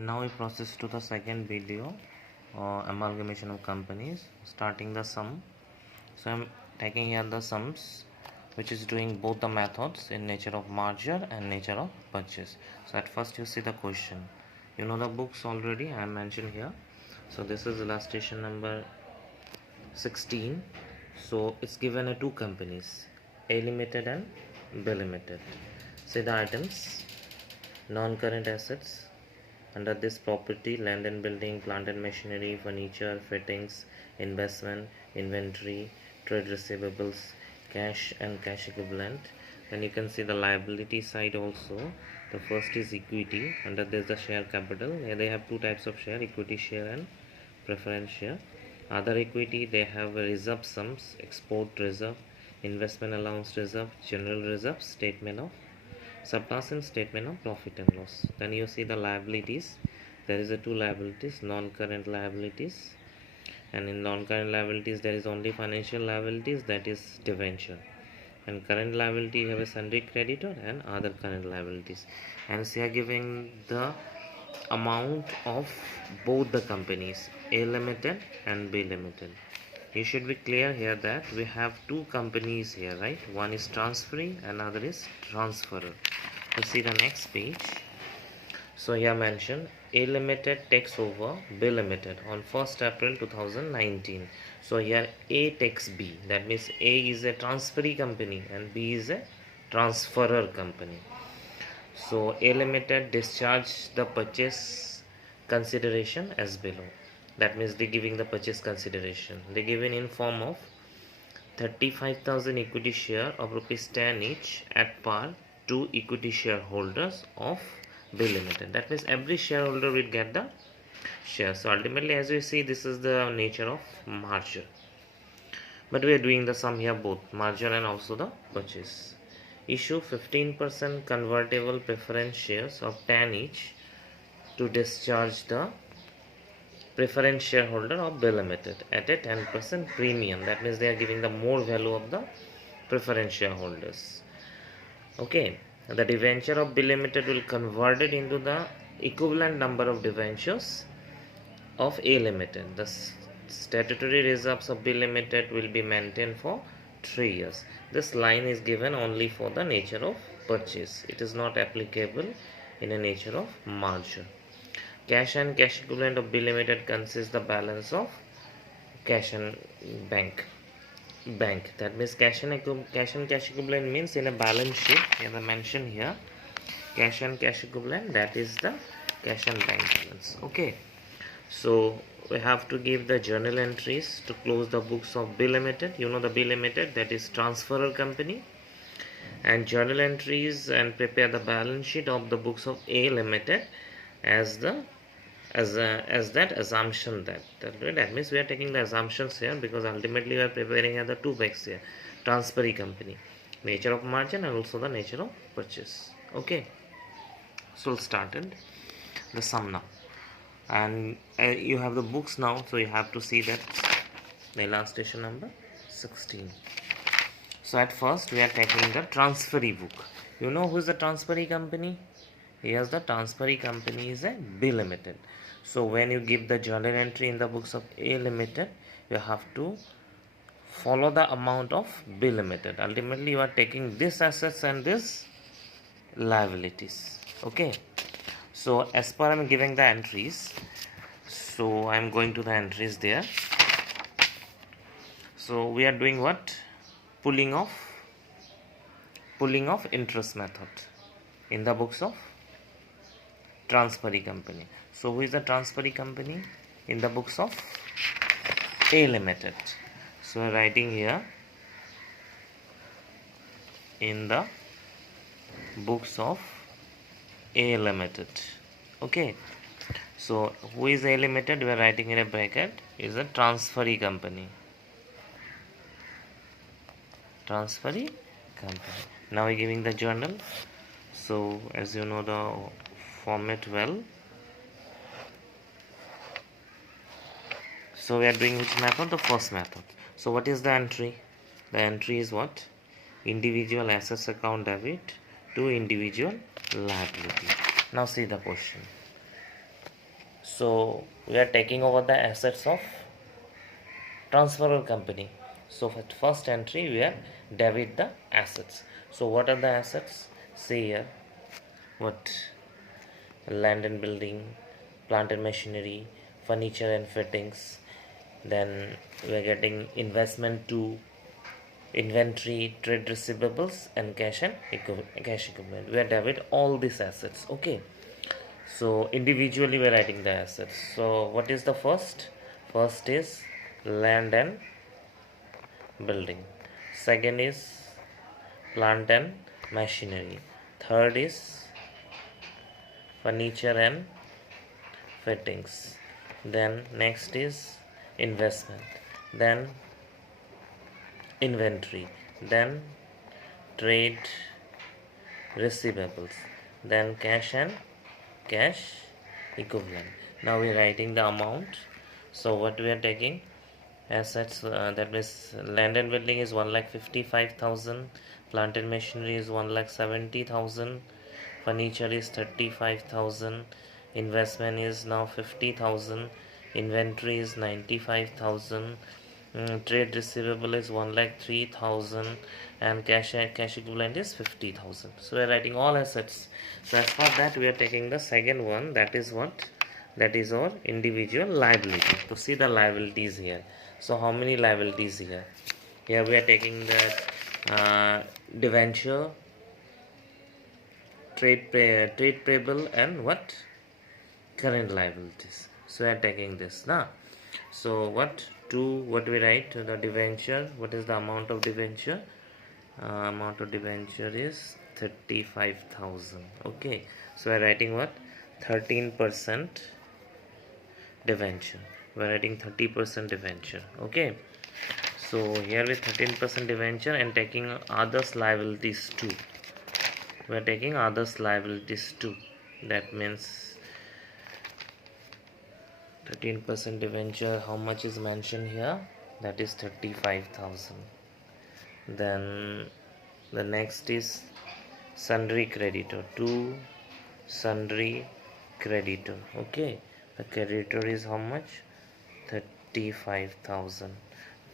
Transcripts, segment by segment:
Now we process to the second video, amalgamation of companies, starting the sum. So I'm taking here the sums, which is doing both the methods in nature of merger and nature of purchase. So at first you see the question. You know the books already, I mentioned here. So this is illustration number 16. So it's given two companies, A Limited and B Limited. See the items, non-current assets. Under this property, land and building, plant and machinery, furniture, fittings, investment, inventory, trade receivables, cash and cash equivalent. Then you can see the liability side also. The first is equity. Under this the share capital. Here they have two types of share, equity share and preference share. Other equity, they have reserve sums, export reserve, investment allowance reserve, general reserve, statement of surplus and statement of profit and loss. Then you see the liabilities. There is a two liabilities, non-current liabilities, and in non-current liabilities there is only financial liabilities, that is debenture. And current liability, you have a sundry creditor and other current liabilities. And they are giving the amount of both the companies, A Limited and B Limited. You should be clear here that we have two companies here, right? One is transferee, another is transferor. Let's see the next page. So here mentioned A Limited takes over B Limited on 1st April 2019. So here A takes B. That means A is a transferee company and B is a transferor company. So A Limited discharged the purchase consideration as below. That means they giving the purchase consideration. They given in form of 35,000 equity share of rupees 10 each at par to equity shareholders of B Limited. That means every shareholder will get the share. So ultimately, as we see, this is the nature of merger. But we are doing the sum here, both merger and also the purchase. Issue 15% convertible preference shares of 10 each to discharge the preference shareholder of B Limited at a 10% premium. That means they are giving the more value of the preference shareholders. Okay, the debenture of B Limited will convert it into the equivalent number of debentures of A Limited. The statutory reserves of B Limited will be maintained for 3 years. This line is given only for the nature of purchase. It is not applicable in a nature of merger. Cash and cash equivalent of B Limited consists the balance of cash and bank. That means cash and cash equivalent means in a balance sheet. As I mentioned here, cash and cash equivalent, that is the cash and bank balance. Okay, so we have to give the journal entries to close the books of B Limited. You know the B Limited, that is transferor company, and journal entries and prepare the balance sheet of the books of A Limited as that assumption that means we are taking the assumptions here, because ultimately we are preparing the two books here, transferee company, nature of margin and also the nature of purchase. Okay, so started the sum now, and you have the books now, so you have to see that the illustration number 16. So at first we are taking the transferee book. You know who is the transferee company? Here's the transferee company is a B Limited. So when you give the journal entry in the books of A Limited, you have to follow the amount of B Limited. Ultimately, you are taking this assets and this liabilities. Okay. So as per I'm giving the entries, so I'm going to the entries there. So we are doing what? Pulling of interest method in the books of transferee company. So who is the transferee company in the books of A Limited? So writing here in the books of A Limited. Okay, so who is A Limited? We are writing in a bracket, is a transferee company. Transferee company. Now we are giving the journal. So as you know the format well. So we are doing which method? The first method. So what is the entry? The entry is what? Individual assets account debit to individual liability. Now see the question. So we are taking over the assets of transferable company. So for first entry we are debit the assets. So what are the assets? See here, what? Land and building, plant and machinery, furniture and fittings. Then we are getting investment to inventory, trade receivables, and cash and cash equivalent. We are debit all these assets. Okay. So individually we are writing the assets. So what is the first? First is land and building. Second is plant and machinery. Third is furniture and fittings. Then next is investment. Then inventory. Then trade receivables. Then cash and cash equivalent. Now we are writing the amount. So what we are taking? Assets, that means land and building is 1,55,000, plant and machinery is 1,70,000, furniture is 35,000, investment is now 50,000, inventory is 95,000, trade receivable is 1,03,000, and cash equivalent is 50,000. So we are writing all assets. So as for that we are taking the second one, that is what? That is our individual liability. To see the liabilities here. So how many liabilities here? Here we are taking the debenture, trade payable, and what? Current liabilities. So we are taking this now. So what we write? The debenture. What is the amount of debenture? Amount of debenture is 35,000. Okay. So we are writing what? 13% debenture. We are writing 30% debenture. Okay. So here with 13% debenture and taking others liabilities too. We are taking others liabilities too. That means 13% debenture. How much is mentioned here? That is 35,000. Then the next is sundry creditor. To sundry creditor. Okay. The creditor is how much? 35,000.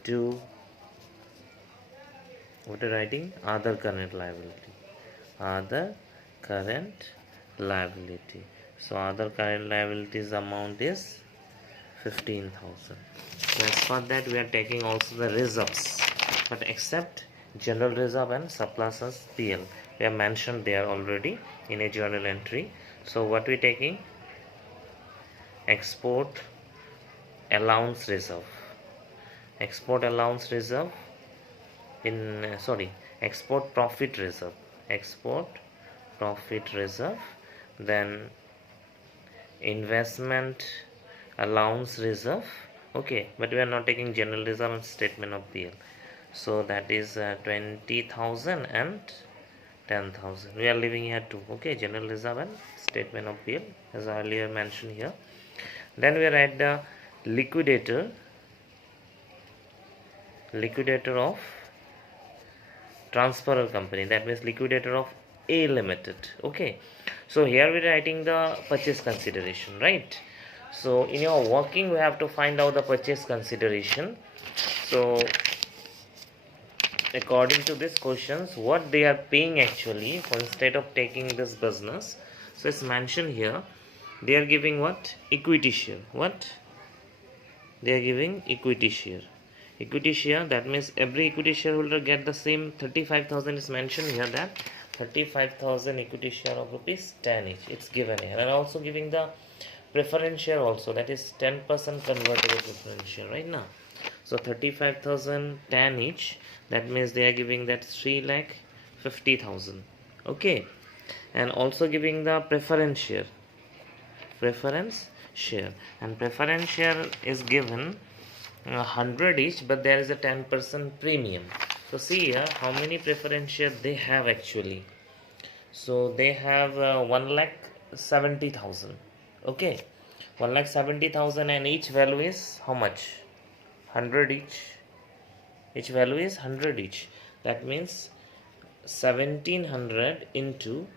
To what are writing? Other current liability. Other current liability. So other current liabilities amount is 15,000. So as for that we are taking also the reserves, but except general reserve and surpluses PL, we have mentioned there already in a journal entry. So what we taking? Export allowance reserve. Export allowance reserve in export profit reserve. Export profit reserve. Then investment allowance reserve. Okay, but we are not taking general reserve and statement of PL. So that is 20,000 and 10,000. We are leaving here too. Okay, general reserve and statement of PL as I earlier mentioned here. Then we write the liquidator of transferor company. That means liquidator of A Limited. Okay, so here we are writing the purchase consideration, right? So in your working we have to find out the purchase consideration. So according to these questions, what they are paying actually for instead of taking this business. So it's mentioned here, they are giving what? Equity share. What? They are giving equity share. Equity share, that means every equity shareholder get the same 35,000 is mentioned here, that 35,000 equity share of rupees 10 each. It's given here. And also giving the preference share also, that is 10% convertible preference share right now. So 35,000 10 each, that means they are giving that 3,50,000. Okay, and also giving the preference share. And preference share is given 100 each, but there is a 10% premium. So see here how many preference share they have actually. So they have 1,70,000. Okay, 1,70,000 and each value is how much? 100 each. Each value is 100 each. That means 1,700 into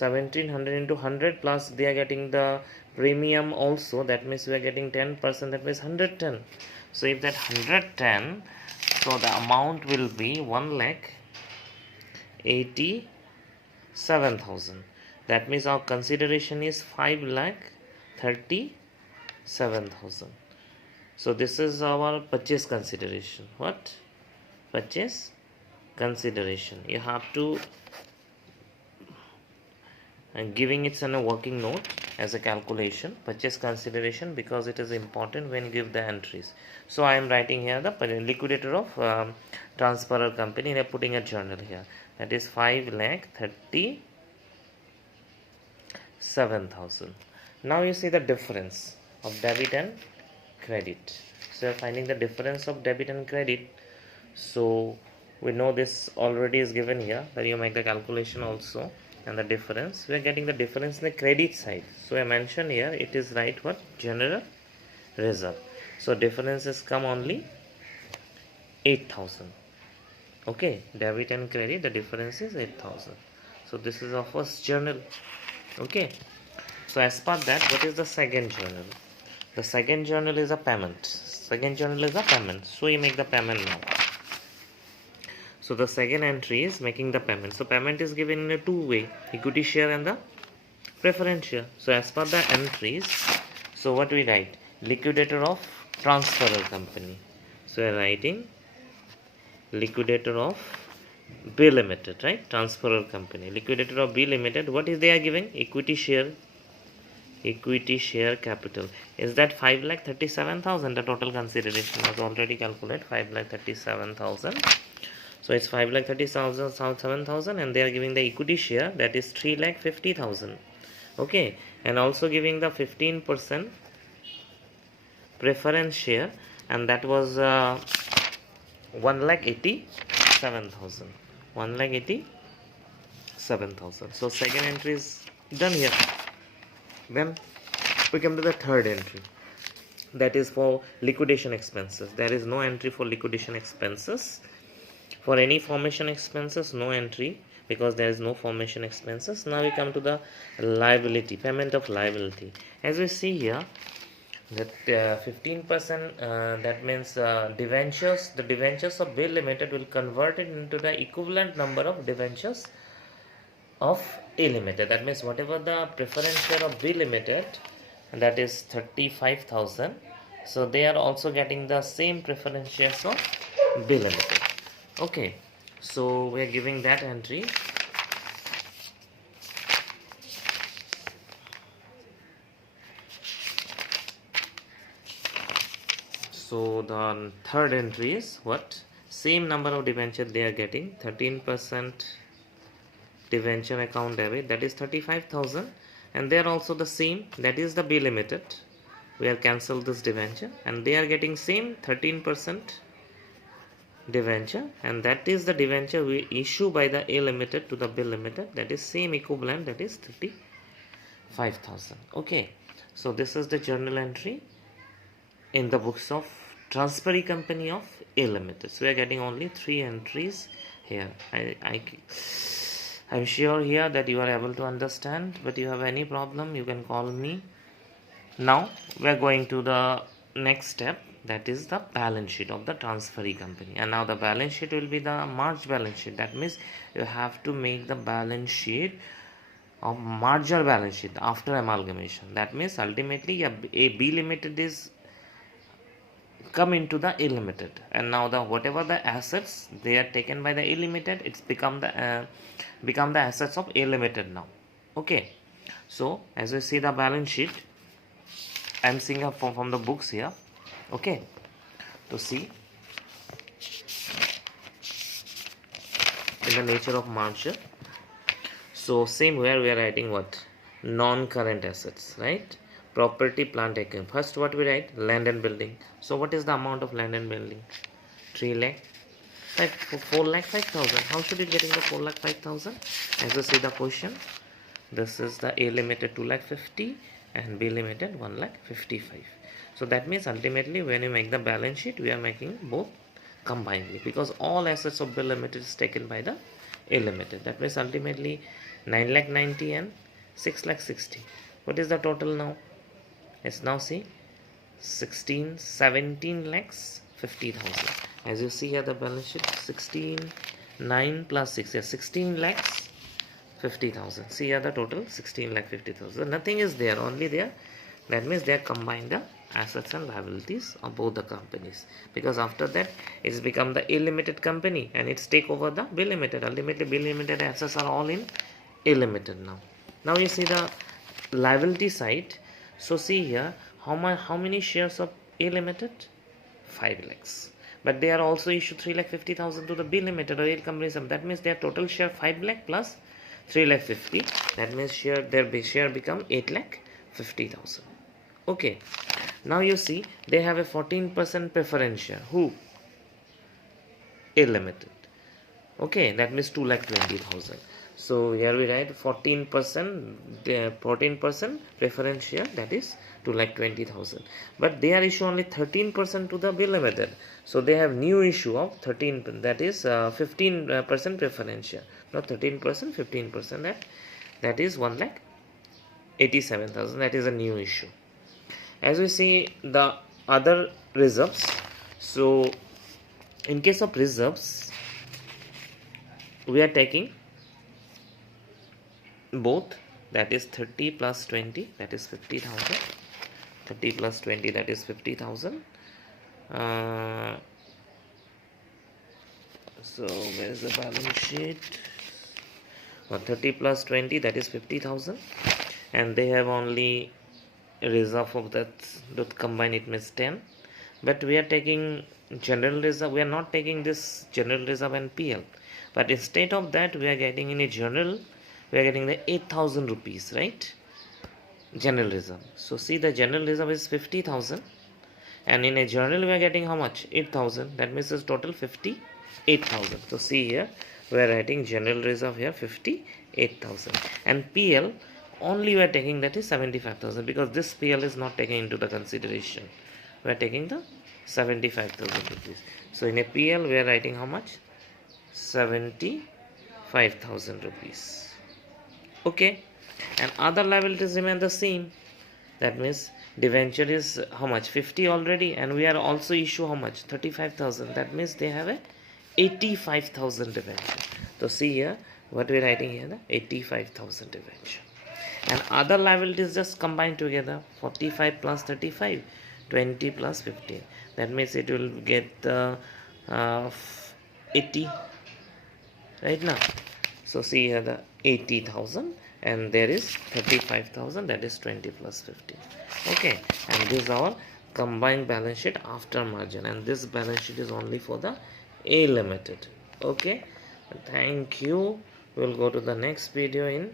1700 into 100 plus they are getting the premium also, that means we are getting 10%, that means 110. So if that 110, so the amount will be 1,87,000. That means our consideration is 5,37,000. So this is our purchase consideration. What? Purchase consideration. You have to giving it in a working note as a calculation, purchase consideration, because it is important when you give the entries. So I am writing here the liquidator of transferor company, and I am putting a journal here, that is 5,37,000. Now you see the difference of debit and credit. So you are finding the difference of debit and credit. So we know this already is given here, that you make the calculation also. And the difference, we are getting the difference in the credit side. So I mentioned here, it is right what? General reserve. So differences come only 8,000. Okay, debit and credit, the difference is 8,000. So this is our first journal. Okay, so as per that, what is the second journal? The second journal is a payment. Second journal is a payment. So you make the payment now. So the second entry is making the payment. So payment is given in a two-way, equity share and the preference share. So as per the entries, so what we write? Liquidator of transferor company. So we are writing liquidator of B Limited, right? Transferor company. Liquidator of B Limited. What is they are giving? Equity share. Equity share capital. Is that 5,37,000? The total consideration was already calculated, 5,37,000. So it's 5,37,000 and they are giving the equity share, that is 3,50,000. Okay, and also giving the 15% preference share, and that was 1,87,000. 1,87,000. So second entry is done here. Then we come to the third entry, that is for liquidation expenses. There is no entry for liquidation expenses. For any formation expenses, no entry, because there is no formation expenses. Now we come to the liability, payment of liability. As we see here, that 15%, that means debentures, the debentures of B Limited will convert it into the equivalent number of debentures of A Limited. That means whatever the preference share of B Limited, that is 35,000. So they are also getting the same preference shares of B Limited. Okay, so we are giving that entry. So the third entry is what? Same number of debenture they are getting, 13% debenture account debit, that is 35,000, and they are also the same, that is the B Limited. We are cancelled this debenture, and they are getting same 13% debenture, and that is the debenture we issue by the A Limited to the B Limited, that is same equivalent, that is 35,000. Okay, so this is the journal entry in the books of transferee company of A Limited. So we are getting only 3 entries here. I'm sure here that you are able to understand, but you have any problem, you can call me. Now we are going to the next step, that is the balance sheet of the transferee company. And now the balance sheet will be the March balance sheet. That means you have to make the balance sheet of merger balance sheet after amalgamation. That means ultimately a B Limited is come into the A Limited, and now the whatever the assets they are taken by the A Limited, it's become the assets of A Limited now. Okay, so as we see the balance sheet, I am seeing from the books here. Okay, to see in the nature of merger. So same where we are writing what? Non-current assets, right? Property, plant, equipment. First what we write? Land and building. So what is the amount of land and building? 4,05,000. How should it get in the 4,05,000? As you see the question, this is the A Limited 2,50,000 and B Limited 1,55,000. So that means ultimately when you make the balance sheet, we are making both combinedly, because all assets of B Limited is taken by the A Limited. That means ultimately 9 lakh 90 and 6 lakh 60. What is the total now? Let's now see. 17 lakhs 50,000. As you see here the balance sheet, 16 9 plus 6, yes, 16 lakhs 50,000. See here the total 16 lakh 50,000. Nothing is there, only there. That means they are combined the assets and liabilities of both the companies, because after that it's become the A limited company and it's take over the B limited. Ultimately B limited assets are all in A limited now. Now you see the liability side. So see here, how many shares of A limited? 5 lakhs. But they are also issued 3 lakh 50,000 to the B limited or A company. That means their total share 5 lakh plus 3 lakh 50. That means their share become 8 lakh 50,000. Okay. Now you see they have a 14% preference share. Who? A limited. Okay, that means 2 lakh 20,000. So here we write 14% preference share, that is 2 lakh 20,000. But they are issue only 13% to the B limited. So they have new issue of 13, that is 15% preference share. Not 13%, 15%. That is 1 lakh 87,000. That is a new issue. As we see the other reserves. So in case of reserves, we are taking both, that is 30 plus 20, that is 50,000. 30 plus 20, that is 50,000. So where is the balance sheet? 30 plus 20, that is 50,000, and they have only reserve of that combine, it means 10. But we are taking general reserve. We are not taking this general reserve and PL, but instead of that we are getting in a general, we are getting the 8,000 rupees, right? General reserve. So see, the general reserve is 50,000, and in a journal we are getting how much? 8,000. That means it's total 58,000. So see here, we are writing general reserve here 58,000, and PL only we are taking, that is 75,000, because this PL is not taken into the consideration. We are taking the 75,000 rupees. So in a PL we are writing how much? 75,000 rupees. Okay, and other liabilities remain the same. That means debenture is how much? 50 already, and we are also issue how much? 35,000. That means they have a 85,000 debenture. So see here what we are writing here, the 85,000 debenture. And other liabilities just combined together, 45 plus 35, 20 plus 15. That means it will get 80 right now. So see here the 80,000, and there is 35,000, that is 20 plus 15. Okay, and this is our combined balance sheet after margin, and this balance sheet is only for the A limited. Okay, thank you. We'll go to the next video in